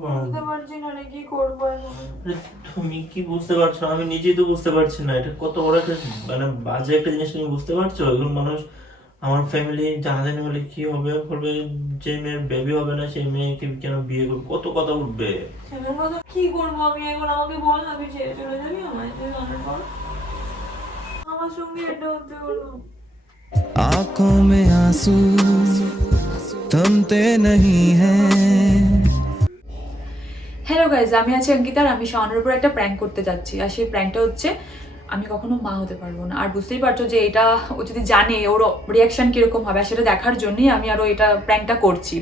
বুঝতে পারছি না রে কি করবো এখন আরে তুমি কি বুঝতে পারছো না? আমি নিজেই তো বুঝতে পারছি না এটা কত বড় একটা মানে বাজে একটা জিনিস তুমি বুঝতে পারছো এখন মানুষ আমার ফ্যামিলি জানাজানি হলে কি হবে বলবে যে মেয়ের বেবি হবে না সেই মেয়েকে কেন বিয়ে করবে কত কথা উঠবে ছেলের মতো কি করবো আমি এখন আমাকে বল না তুই ছেড়ে চলে যাবি আমায় তুই জানার পর আমার সঙ্গে এটা হতে হলো आंखों में आंसू थमते नहीं हैं হ্যালো গাইজ আমি আছি অঙ্কিতার, আমি শাওনের উপর একটা প্র্যাঙ্ক করতে যাচ্ছি। আর সেই প্র্যাঙ্কটা হচ্ছে, আমি কখনো মা হতে পারব না। আর বুঝতেই পারছ যে এটা, ও যদি জানে ওর রিয়াকশন কীরকম হবে সেটা দেখার জন্যই আমি আরও এটা প্র্যাঙ্কটা করছি।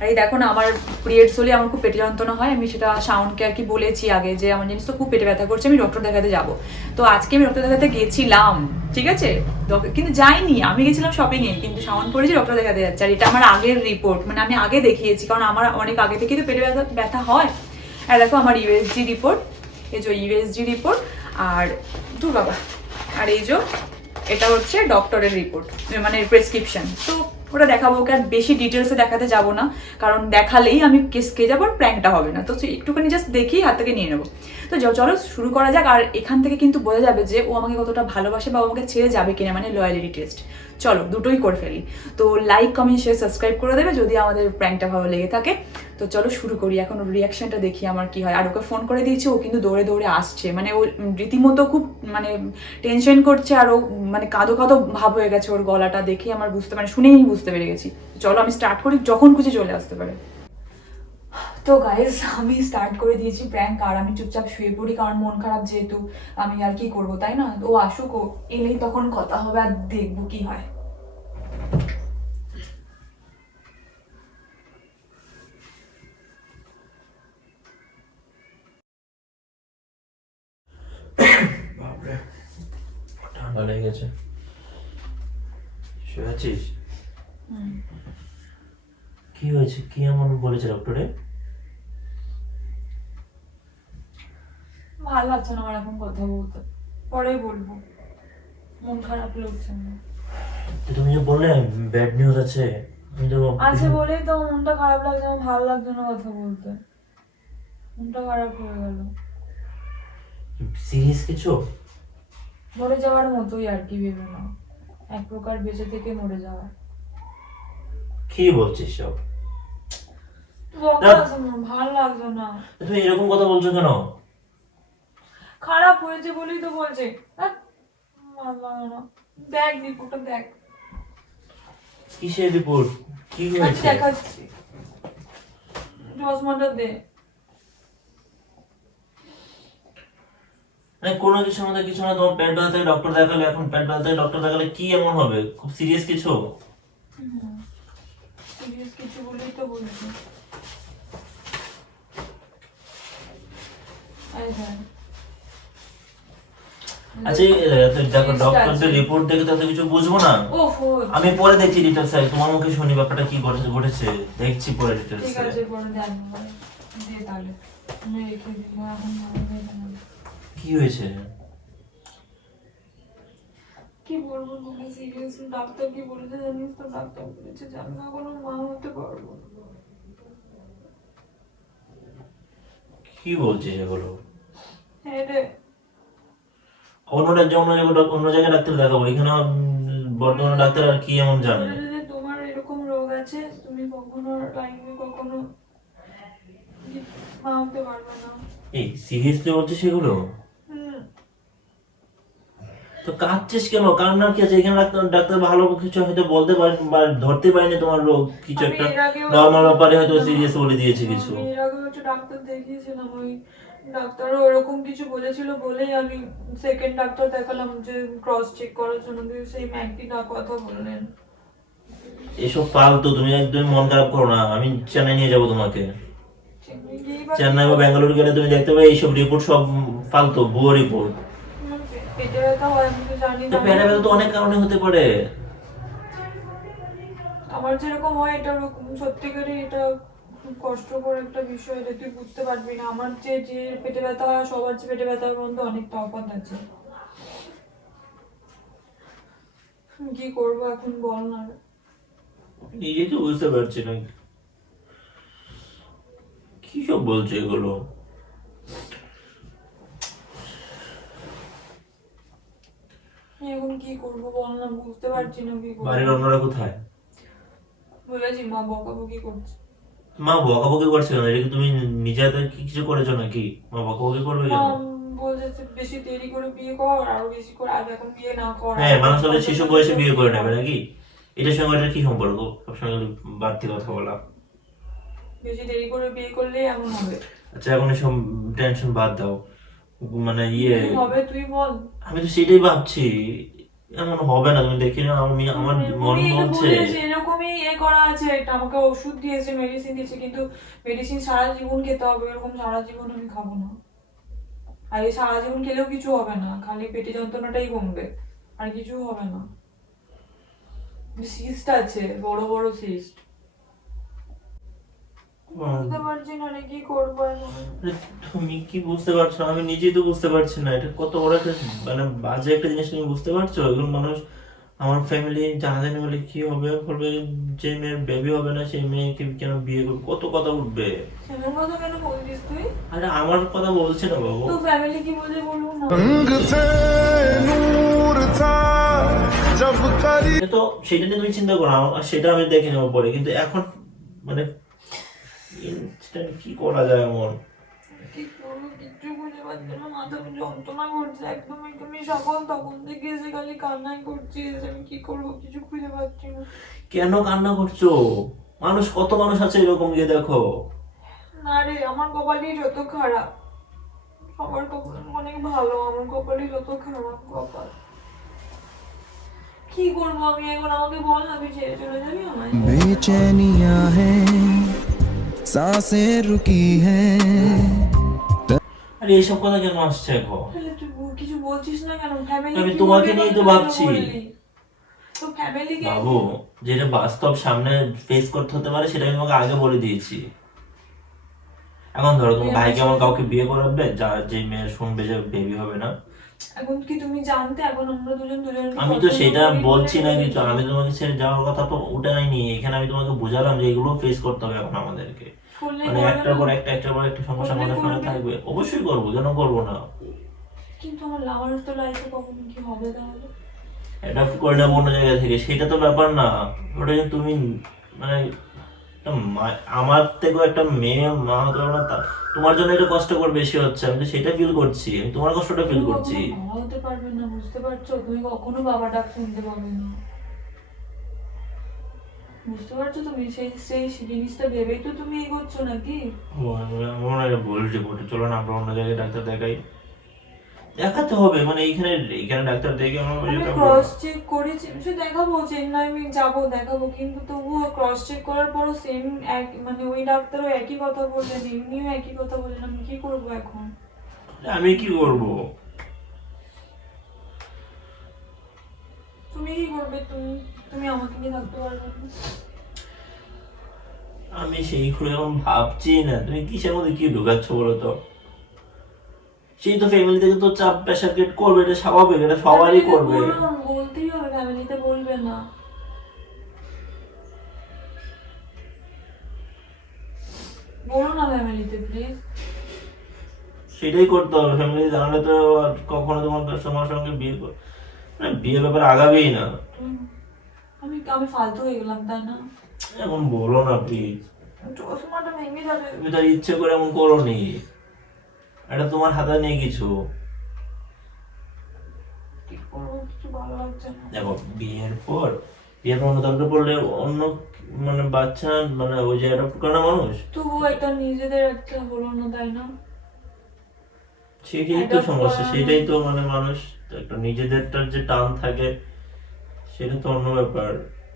আর এই দেখো না, আমার পিরিয়ডস হলে আমার খুব পেটে যন্ত্রণা হয়। আমি সেটা শাওনকে আর কি বলেছি আগে যে, আমার জিনিস তো খুব পেটে ব্যথা করছে, আমি ডক্টর দেখাতে যাব। তো আজকে আমি ডক্টর দেখাতে গেছিলাম, ঠিক আছে? কিন্তু যাইনি, আমি গেছিলাম শপিংয়ে কিন্তু শাওন পড়েছি ডক্টর দেখাতে যাচ্ছে। আর এটা আমার আগের রিপোর্ট মানে আমি আগে দেখিয়েছি, কারণ আমার অনেক আগে থেকেই তো পেটে ব্যথা ব্যথা হয়। আর দেখো আমার ইউএসজি রিপোর্ট এই যে ইউএসজি রিপোর্ট আর দূর বাবা, আর এই যে এটা হচ্ছে ডক্টরের রিপোর্ট মানে প্রেসক্রিপশন তো ওটা দেখাবো ওকে, আর বেশি ডিটেলসে দেখাতে যাব না, কারণ দেখালেই আমি কেসকে যাব প্র্যাঙ্কটা হবে না। তো একটুখানি জাস্ট দেখি, হাত থেকে নিয়ে নেব। তো চলো শুরু করা যাক, আর এখান থেকে কিন্তু বোঝা যাবে যে ও আমাকে কতটা ভালোবাসে বা ও আমাকে ছেড়ে যাবে কিনা মানে লয়ালিটি টেস্ট চলো দুটোই করে ফেলি। তো লাইক কমেন্ট শেয়ার সাবস্ক্রাইব করে দেবে যদি আমাদের প্র্যাঙ্কটা ভালো লেগে থাকে। তো চলো শুরু করি, এখন ওর রিয়াকশনটা দেখি আমার কি হয়। আর ওকে ফোন করে দিয়েছি, ও কিন্তু দৌড়ে দৌড়ে আসছে। মানে ও রীতিমতো খুব মানে টেনশন করছে আর ও মানে কাঁদো কাঁদো ভাব হয়ে গেছে ওর গলাটা দেখে আমার বুঝতে মানে শুনেই আমি বুঝতে পেরে গেছি। চলো আমি স্টার্ট করি, যখন খুশি চলে আসতে পারে। তো গাইজ আমি স্টার্ট করে দিয়েছি প্র্যাঙ্ক আর আমি চুপচাপ শুয়ে পড়ি কারণ মন খারাপ যেহেতু আমি আর কি করব, তাই না? ও আসুক, ও এলেই তখন কথা হবে আর দেখব কি হয়। ঠান্ডা লেগে গেছে শুয়ে আছিস? কি হয়েছে? কি এমন বলেছে ডক্টরে ভালো লাগছে না আমার এখন কথা বলতে। পরে বলব। মন খারাপ লাগছে না। তুমি যে বললে ব্যাড নিউজ আছে আছে বলেই তো মনটা খারাপ লাগছে আমার ভালো লাগছে না কথা বলতে। মনটা খারাপ হয়ে গেল। সিরিয়াস কিছু? মরে যাওয়ার মতোই আর কি ভেবে এক প্রকার বেঁচে থেকে মরে যাওয়া। কি বলছিস সব? বকা না। না, ভালো লাগছে না। তুমি এরকম কথা বলছো কেন? খারাপ হয়েছে বলেই তো বলছে। ধ্যাৎ, ভালো লাগে না দেখ রিপোর্টটা দেখ। কিসের রিপোর্ট? কি আমি হয়েছে? দেখাচ্ছি। চশমাটা দে। মানে কোনো কিছু মধ্যে কিছু না তোমার পেট ব্যথা থেকে ডক্টর দেখালে এখন পেট ব্যথা থেকে ডক্টর দেখালে কি এমন হবে? খুব সিরিয়াস কিছু? সিরিয়াস কিছু বলেই তো বলছি। আচ্ছা দেখো ডক্টরদের রিপোর্ট দেখে তো কিছু বুঝব না। আমি পরে দেখছি ডিটেলস তোমার মুখে শুনি ব্যাপারটা কি ঘটেছে ঘটেছে। দেখছি পরে ডিটেলস ঠিক আছে পরে দেখ পরে। দে তাহলে। আমি রেখে এখন। কি হয়েছে? কি বলব তোকে সিরিয়াস ডাক্তার কি বলেছে জানিস তো? ডাক্তার বলেছে যে আমি কখনো মা হতে পারব কি বলছিস এগুলো হ্যাঁ রে। অন্য রাজ্যে অন্য জায়গায় অন্য জায়গায় ডাক্তার দেখাবো। এখানে বর্তমানে ডাক্তার আর কি এমন জানে? তোমার এরকম রোগ আছে তুমি কখনো লাইফে কখনো মা হতে পারবে না। এই সিরিয়াসলি বলছিস এগুলো তো কাঁদছিস কেন? কান্নার কি আছে? এখানে ডাক্তার ডাক্তার ভালো কিছু হয়তো বলতে পারেন বা ধরতে পারেনি তোমার রোগ কিছু একটা নর্মাল ব্যাপারে হয়তো সিরিয়াস বলে দিয়েছে কিছু। এর আগে হচ্ছে ডাক্তার দেখিয়েছিলাম। ওই ডাক্তারও ওরকম কিছু বলেছিল বলেই আমি সেকেন্ড ডাক্তার দেখালাম যে ক্রস চেক করার জন্য। কিন্তু সেই একই না কথা বললেন। এসব ফালতু তুমি একদম মন খারাপ করো না। আমি চেন্নাই নিয়ে যাব তোমাকে। চেন্নাই বা ব্যাঙ্গালোর গেলে তুমি দেখতে পাবে এইসব রিপোর্ট সব ফালতু ভুয়ো রিপোর্ট তো অনেক কারণে হতে পারে। আমার যেরকম হয় এটা ওরকম এটা কষ্টকর একটা বিষয় তুই বুঝতে পারবি না। আমার যে যে পেটে ব্যথা হয় সবার যে পেটে ব্যথার মধ্যে অনেক তফাৎ আছে। কি করব এখন বল না। নিজে তো বুঝতে পারছি না। কি সব বলছে এগুলো? এখন কি করব বল না বুঝতে পারছি না কি করব। বাড়ির অন্যরা কোথায়? বলেছি মা বকাবকি করছে। মা বকাবকি করছে কেন? এটা কি তুমি নিজে হাতে কি কিছু করেছ নাকি? মা বকাবকি করবে কেন? বলছে বেশি দেরি করে বিয়ে কর আরও বেশি করে আগে এখন বিয়ে না কর। হ্যাঁ মানুষ হলে শিশু বয়সে বিয়ে করে নেবে নাকি? এটার সঙ্গে এটার কি সম্পর্ক? সবসময় বাড়তি কথা বলা। বেশি দেরি করে বিয়ে করলে এমন হবে। আচ্ছা এখন টেনশন বাদ দাও। মানে ইয়ে হবে তুই বল। আমি তো সেটাই ভাবছি। এমন হবে না তুমি দেখি না আমি আমার মন বলছে এরকমই এ করা আছে। এটা আমাকে ওষুধ দিয়েছে মেডিসিন দিয়েছে কিন্তু মেডিসিন সারা জীবন খেতে হবে এরকম সারা জীবন আমি খাব না। আর এই সারা জীবন খেলেও কিছু হবে না খালি পেটে যন্ত্রণাটাই কমবে আর কিছু হবে না। সিস্ট আছে বড় বড় সিস্ট বুঝতে পারছি না কি করব? তুমি কি বুঝতে পারছ? আমি নিজেই তো বুঝতে পারছি না। এটা কত বড় একটা মানে বাজে একটা জিনিস তুমি বুঝতে পারছ? এগুলো মানুষ আমার ফ্যামিলি জানা জানাজানি হলে কি হবে? বলবে যে মেয়ের বেবি হবে না সেই মেয়েকে কেন বিয়ে করবে? কত কথা উঠবে? আরে আমার কথা বলছে না বাবু। তো সেটা নিয়ে তুমি চিন্তা করো আর সেটা আমি দেখে নেব পরে। কিন্তু এখন মানে কি করা যায় এমন? কি করবো কিচ্ছু বুঝে পারছি না মাথা যন্ত্রণা করছে একদম একদমই সকাল তখন থেকে এসে খালি কান্নাই করছিস আমি কি করবো কিছু খুঁজে পাচ্ছি না কেন কান্না করছো মানুষ কত মানুষ আছে এরকম গিয়ে দেখো না রে আমার কপালই যত খারাপ সবার কপাল অনেক ভালো আমার কপালই যত খারাপ কপাল কি করবো আমি এখন আমাকে বল না তুই ছেড়ে চলে যাবি আমায় बेचैनियां हैं सांसें रुकी हैं আরে এইসব কথা কেন আসছে এখন? তাহলে তুই কিছু বলছিস না কেন? ফ্যামিলি আমি তোমাকে নিয়েই তো ভাবছি। তো বাবু যেটা বাস্তব সামনে ফেস করতে হতে পারে সেটা আমি তোমাকে আগে বলে দিয়েছি। এখন ধরো তোমার ভাইকে আমার কাউকে বিয়ে করাবে যা যে মেয়ে শুনবে যে বেবি হবে না। এখন কি তুমি জানতে এখন আমরা দুজন দুজন আমি তো সেটা বলছি না কিছু আমি তোমাকে ছেড়ে যাওয়ার কথা তো উঠাইনি এখানে আমি তোমাকে বোঝালাম যে এগুলো ফেস করতে হবে এখন আমাদেরকে। মানে একটার পর একটা একটার পর একটা সমস্যা আমাদের সামনে থাকবে। অবশ্যই করব কেন করব না। কিন্তু আমার লাভার তো লাইফে কখন কি হবে তাহলে? এটা করে নেব অন্য জায়গা থেকে সেটা তো ব্যাপার না। ওটা যে তুমি মানে আমার থেকেও একটা মেয়ে মা হতে না তোমার জন্য এটা কষ্টকর বেশি হচ্ছে। আমি তো সেটা ফিল করছি আমি তোমার কষ্টটা ফিল করছি। হতে পারবে না বুঝতে পারছ? তুমি কখনো বাবা ডাক শুনতে পাবে না। বুঝতে পারছ তুমি? সেই সেই জিনিসটা ভেবেই তো তুমি এগোচ্ছ নাকি? ও, আমি- আমার ভুল রিপোর্টে চলো না আমরা অন্য জায়গায় ডাক্তার দেখাই। দেখাতে হবে মানে এইখানে এইখানে ডাক্তার দেখে আমার আমি ক্রস চেক করেছি সে দেখাবো চেন্নাই আমি যাব দেখাবো কিন্তু তবুও ক্রস চেক করার পরও সেম এক মানে ওই ডাক্তারও একই কথা বললেন উনিও একই কথা বললেন আমি কি করব এখন? আমি কি করব? তুমি কি করবে তুমি? তুমি আমাকে নিয়ে থাকতে পারবে না। আমি সেইগুলো এখন ভাবছি না। তুমি কিসের মধ্যে কি ঢুকাচ্ছ বলো তো? সেই তো ফ্যামিলি থেকে তো চাপ প্রেশার ক্রিয়েট করবে এটা স্বাভাবিক এটা সবারই করবে। বলতেই হবে ফ্যামিলিতে বলবে না। বলো না ফ্যামিলিতে প্লিজ সেটাই করতে হবে ফ্যামিলি জানালে তো আর কখনো তোমার তোমার সঙ্গে বিয়ে মানে বিয়ের ব্যাপারে আগাবেই না। আমি আমি ফালতু হয়ে গেলাম তাই না? এখন বলো না প্লিজ চশমাটা ভেঙে যাবে। তুমি তার ইচ্ছে করে এমন করো নি এটা তোমার হাতে নেই কিছু। দেখো বিয়ের পর বিয়ের পর অনুদানটা পড়লে অন্য মানে বাচ্চা মানে ওই অ্যাডপ্ট মানুষ? তবুও একটা নিজেদের একটা হলো না তাই না? সেটাই তো সমস্যা সেটাই তো মানে মানুষ একটা নিজেদেরটার যে টান থাকে সেটা তো অন্য ব্যাপার।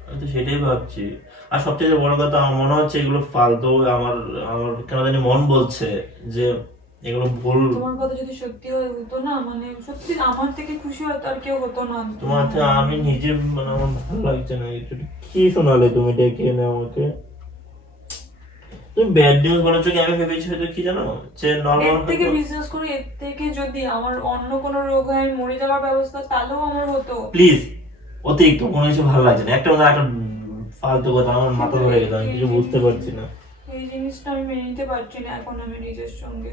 আমি তো সেটাই ভাবছি। আর সবচেয়ে বড় কথা আমার মনে হচ্ছে এগুলো ফালতু আমার আমার কেন জানি মন বলছে যে এগুলো ভুল। তোমার কথা যদি সত্যি হতো না মানে সত্যি আমার থেকে খুশি হতো আর কেউ হতো না। তোমার থেকে আমি নিজে মানে আমার ভালো লাগছে না। কি শোনালে তুমি ডেকে এনে আমাকে? তুমি ব্যাড নিউজ বলেছ কি? আমি ভেবেছি হয়তো কি জানো? যে নর্মাল এর থেকে বিজনেস করে এর থেকে যদি আমার অন্য কোনো রোগ হয় মরে যাওয়ার ব্যবস্থা তাহলেও আমার হতো। প্লিজ অতিরিক্ত কোনো কিছু ভালো লাগছে না। একটা একটা ফালতু কথা আমার মাথা ধরে গেছে আমি কিছু বুঝতে পারছি না। এই জিনিসটা আমি মেনে নিতে পারছি না এখন আমি নিজের সঙ্গে।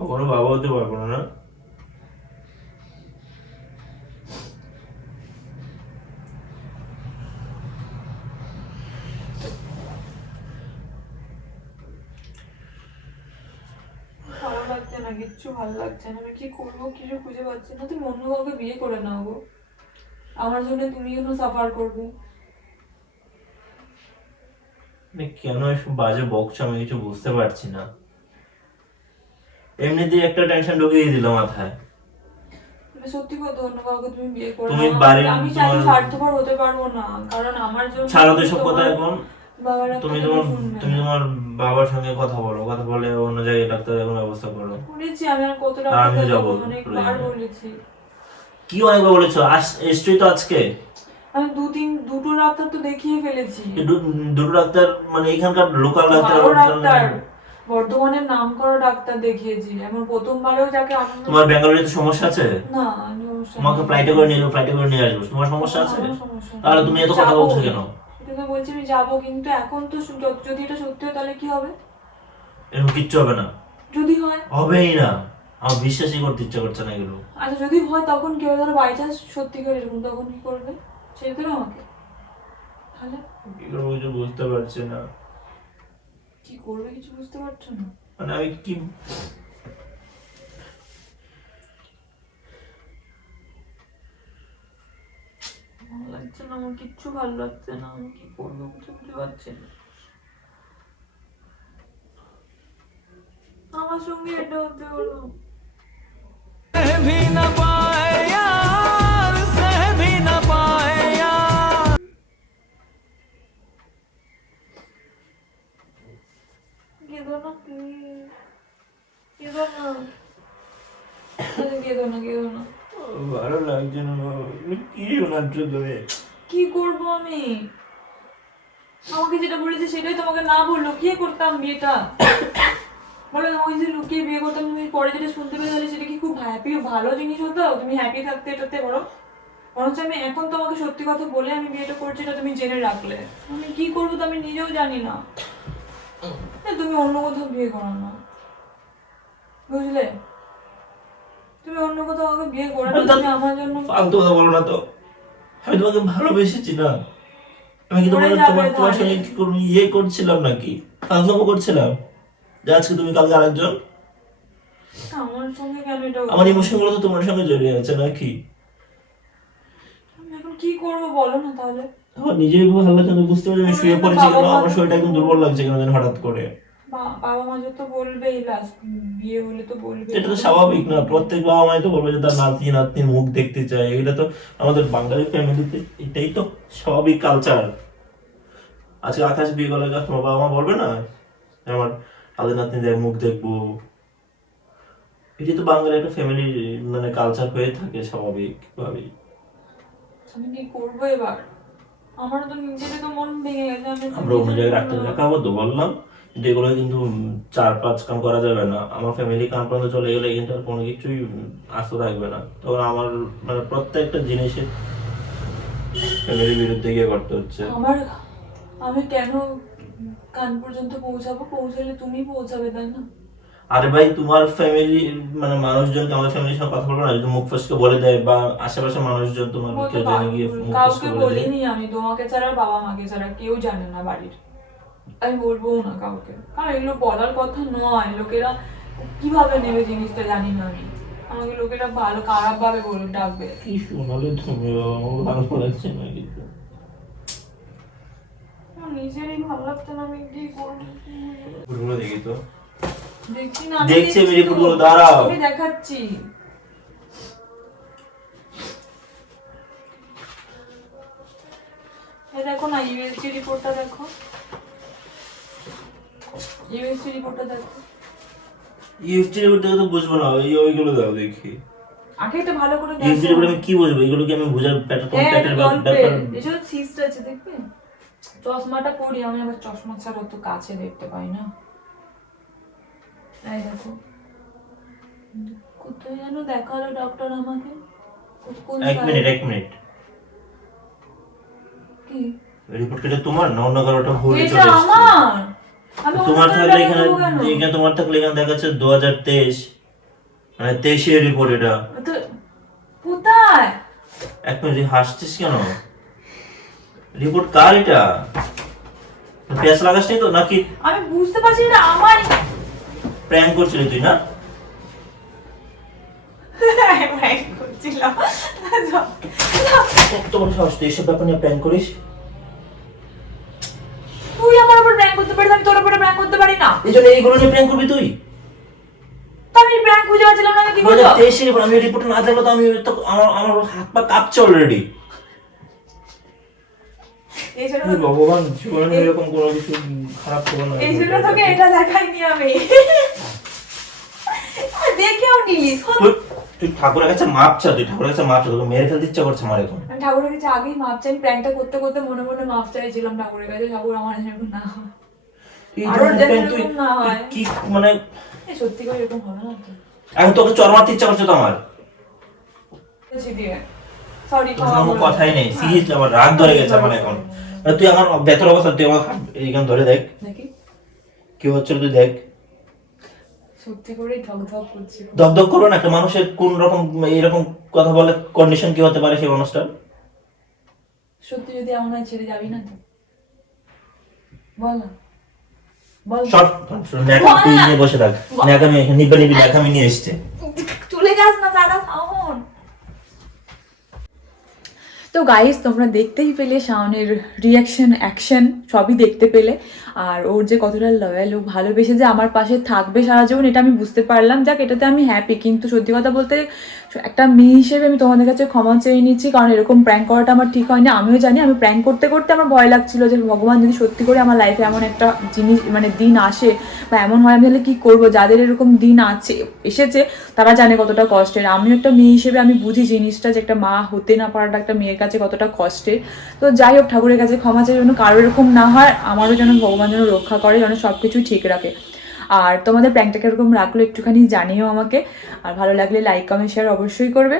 কখনো বাবা হতে পারব না না ভালো লাগছে না কিচ্ছু ভালো লাগছে না। আমি কি করব কিছু খুঁজে পাচ্ছি না। তুমি অন্য কাউকে বিয়ে করে নাও গো। আমার জন্য তুমি কেন সাফার করবে। মানে কেন এসব বাজে বকছো? আমি কিছু বুঝতে পারছি না। এমনিতেই একটা টেনশন ঢুকিয়ে দিল মাথায়। সত্যি কথা অন্য কাউকে তুমি বিয়ে করে তুমি বাড়ির আমি চাই স্বার্থপর হতে পারব না। কারণ আমার জন্য ছাড়ো তো সব কথা এখন। তুমি তোমার তুমি তোমার বাবার সঙ্গে কথা বলো কথা বলে অন্য জায়গায় ডাক্তার এখন ব্যবস্থা করো। শুনেছি আমি আর কতটা কথা যাব, অনেকবার বলেছি। কি অনেকবার বলেছ? আস এসছই তো আজকে। আমি দু তিন দুটো ডাক্তার তো দেখিয়ে ফেলেছি। দুটো ডাক্তার মানে এখানকার লোকাল ডাক্তার ডাক্তার। বর্ধমানের নাম করা ডাক্তার দেখিয়েছি। এমন প্রথমবারেও যাকে আমি তোমার ব্যাঙ্গালোরে তো সমস্যা আছে? না সমস্যা তোমাকে ফ্লাইটে করে নিয়ে ফ্লাইটে করে নিয়ে আসব। তোমার সমস্যা আছে। তাহলে তুমি এত কথা বলছো কেন? সেটা তো বলছি আমি যাব কিন্তু এখন তো যদি- যদি এটা সত্যি হয় তাহলে কি হবে? এরকম কিচ্ছু হবে না। যদি হয়? হবেই না। আমার বিশ্বাসই করতে ইচ্ছা করছে না এগুলো। আচ্ছা যদি হয় তখন কেউ ধরো বাই চান্স সত্যি করে এরকম তখন কি করবে? সেই তো আমাকে? তাহলে? কি করব কিছু বুঝতে পারছি না। কি করবে কিছু বুঝতে পারছ না? মানে আমি কি ভালো লাগছে না, আমার কিচ্ছু ভালো লাগছে না, আমি কি করব কিছু বুঝতে পারছি না। আমার সঙ্গে এটা হতে হলো কি শোনাচ্ছ তুমি কি করব আমি? আমাকে যেটা বলেছে সেটাই তোমাকে না বল লুকিয়ে করতাম বিয়েটা? বলো তোমাকে যদি লুকিয়ে বিয়ে করতাম তুমি পরে যেটা শুনতে পেয়ে তাহলে সেটা কি খুব হ্যাপি ভালো জিনিস হতো? তুমি হ্যাপি থাকতে এটাতে বলো। বরঞ্চ আমি এখন তোমাকে সত্যি কথা বলে আমি বিয়েটা করছি এটা তুমি জেনে রাখলে। আমি কি করব তো আমি নিজেও জানি না। না, তুমি অন্য কোথাও বিয়ে করো না। বুঝলে? তুমি অন্য কোথাও আমাকে বিয়ে করে না তুমি আমার জন্য ফালতু কথা বলো না তো। আমি তোমাকে ভালোবেসেছি না আমি কি তোমার তোমার তোমার সঙ্গে কি করব ইয়ে করছিলাম নাকি? ফাজলামো করছিলাম? যে আজকে তুমি কালকে আরেকজন? আমার সঙ্গে কেন এটা আমার ইমোশনগুলো তো তোমার সঙ্গে জড়িয়ে আছে নাকি? আমি এখন কি করব বলো না তাহলে? নিজেই খুব ভালো লাগছে বুঝতে পারছি আমি শুয়ে পড়েছি কেন? আমার শরীরটা একদম দুর্বল লাগছে কেন হঠাৎ করে? বাবা মা তো বলবেই লাস্ট বিয়ে হলে তো বলবে এটা তো স্বাভাবিক না প্রত্যেক বাবা মাই তো বলবে যে তার নাতি নাতনির মুখ দেখতে চায় এটা তো আমাদের বাঙালি ফ্যামিলিতে এটাই তো স্বাভাবিক কালচার আজকে আকাশ বিয়ে করলে তোমার বাবা মা বলবে না আমার তাদের নাতনিদের মুখ দেখব এটি তো বাঙালি একটা ফ্যামিলি মানে কালচার হয়ে থাকে স্বাভাবিক ভাবেই আমি কি করব এবার? আমার তো নিজেরই তো মন ভেঙে গেছে আমি আমরা অন্য জায়গায় রাখতে দেখাবো তো বললাম। এগুলো কিন্তু চার পাঁচ কাম করা যাবে না। আমার ফ্যামিলি কাম পর্যন্ত চলে গেলে কিন্তু আর কোনো কিছুই আস্ত থাকবে না। তখন আমার মানে প্রত্যেকটা জিনিসের ফ্যামিলির বিরুদ্ধে গিয়ে করতে হচ্ছে। আমার আমি কেন কান পর্যন্ত পৌঁছাবো? পৌঁছালে তুমি পৌঁছাবে তাই না? আরে ভাই তোমার ফ্যামিলি মানে মানুষজন আমাদের ফ্যামিলির সঙ্গে কথা বলবে না। যদি মুখ ফসকে বলে দেয় বা আশেপাশে মানুষজন তোমার কেউ জেনে গিয়ে মুখ ফসকে বলে দেয়। আমি। তোমাকে ছাড়া বাবা মাকে ছাড়া কেউ জানে না বাড়ির। আমি বলব না কাউকে। কারণ এগুলো বলার কথা নয় লোকেরা কীভাবে নেবে জিনিসটা জানি না আমি। আমাকে লোকেরা ভালো খারাপ ভাবে বলে ডাকবে। কি শোনালে তুমি? আমার ভালো লাগছে না কিন্তু নিজেরই ভালো লাগছে না আমি কি করব দেখি তো। দেখছি না দেখছি। দাঁড়াও। আমি দেখাচ্ছি। দেখো না ইউএসজি রিপোর্টটা দেখো। ইউএসজি রিপোর্টটা দেখো। ইউএসটি রিপোর্ট দেখে তো বুঝব না ওই ওইগুলো দাও দেখি। আগে এটা ভালো করে ইউএসটি দেখো। রিপোর্ট আমি কি বুঝব এগুলো কি আমি বুঝার প্যাটার্ন প্যাটার্ন ব্যাপার? এসব সিস্ট আছে দেখবে? চশমাটা পরি আমি আবার চশমা ছাড়া তো কাছে দেখতে পাই না। এই দেখো। কোথায় যেন দেখাল ডক্টর আমাকে? কোন এক? মিনিট এক মিনিট কি? রিপোর্ট কেটে তোমার? না অন্য কারোটা ভুল এটা? আমার? আমি তোমার থাকলে এখানে এখানে তোমার থাকলে এখানে দেখাচ্ছে দু হাজার তেইশ। মানে তেইশের রিপোর্ট এটা। কোথায়? এক মিনিট হাসছিস কেন? রিপোর্ট কার এটা? পেঁয়াজ লাগাস তো? নাকি আমি বুঝতে পারছি না আমার প্র্যাঙ্ক করছিলি তুই না? কত বড় সাহস তুই এইসব ব্যাপার নিয়ে প্র্যাঙ্ক করিস তুই আমার উপর প্র্যাঙ্ক করতে পারিস আমি তোর উপরে প্র্যাঙ্ক করতে পারি না এই জন্য এইগুলো নিয়ে প্র্যাঙ্ক করবি তুই আমি প্র্যাঙ্ক খুঁজে পাচ্ছিলাম না কি তেইশের আমি রিপোর্ট না তো আমি তো আমার আমার হাত পা কাঁপছে অলরেডি ভগবান জীবনে এরকম কোনো কিছু খারাপ করব না এই জন্য তোকে এটা দেখাইনি আমি। দেখেও তুই ঠাকুরের কাছে মাপ চা তুই ঠাকুরের কাছে মাপ চা তোকে মেরে ফেলতে ইচ্ছা করছে আমার এখন। ঠাকুরের কাছে আগেই মাপ চাই প্র্যাঙ্কটা করতে করতে মনে মনে মাপ চাইছিলাম ঠাকুরের কাছে ঠাকুর আমার না। তুই এরকম না। তুই কি মানে সত্যি করে এরকম হবে না তো এখন তোকে ইচ্ছা করছে তো আমার কথাই নেই সিরিয়াসলি আমার রাগ ধরে গেছে আমার এখন তুই আমার বেতর অবস্থা তুই আমার এইখানে ধরে দেখ কি হচ্ছে তুই দেখ সত্যি করে ঠক ঠক করছিল দগদগ করো না একটা মানুষের কোন রকম এইরকম কথা বলে কন্ডিশন কি হতে পারে সেই মানুষটার সত্যি যদি হয় ছেড়ে যাবি না তো বল না নিয়ে বসে থাক। ন্যাকামি এখানে নিবে নিবি ন্যাকামি নিয়ে এসছে। চলে যাস না দাদা থামুন তো গাইস তোমরা দেখতেই পেলে শাওনের রিয়াকশন অ্যাকশন সবই দেখতে পেলে। আর ওর যে কতটা লয়াল ও ভালোবেসে যে আমার পাশে থাকবে সারা জীবন, এটা আমি বুঝতে পারলাম। যাক, এটাতে আমি হ্যাপি কিন্তু সত্যি কথা বলতে একটা মেয়ে হিসেবে আমি তোমাদের কাছে ক্ষমা চেয়ে নিচ্ছি, কারণ এরকম প্র্যাঙ্ক করাটা আমার ঠিক হয়নি। আমিও জানি, আমি প্র্যাঙ্ক করতে করতে আমার ভয় লাগছিল যে ভগবান যদি সত্যি করে আমার লাইফে এমন একটা জিনিস মানে দিন আসে বা এমন হয়, আমি তাহলে কী করব? যাদের এরকম দিন আছে, এসেছে, তারা জানে কতটা কষ্টের। আমিও একটা মেয়ে হিসেবে আমি বুঝি জিনিসটা যে একটা মা হতে না পারাটা একটা মেয়ের কাছে কতটা কষ্টের। তো যাই হোক, ঠাকুরের কাছে ক্ষমা চাই যেন কারও এরকম না হয়, আমারও যেন ভগবান যেন রক্ষা করে, যেন সব কিছু ঠিক রাখে। আর তোমাদের প্র্যাঙ্কটা এরকম রাখল একটুখানি জানিও আমাকে। আর ভালো লাগলে লাইক কমেন্ট শেয়ার অবশ্যই করবে।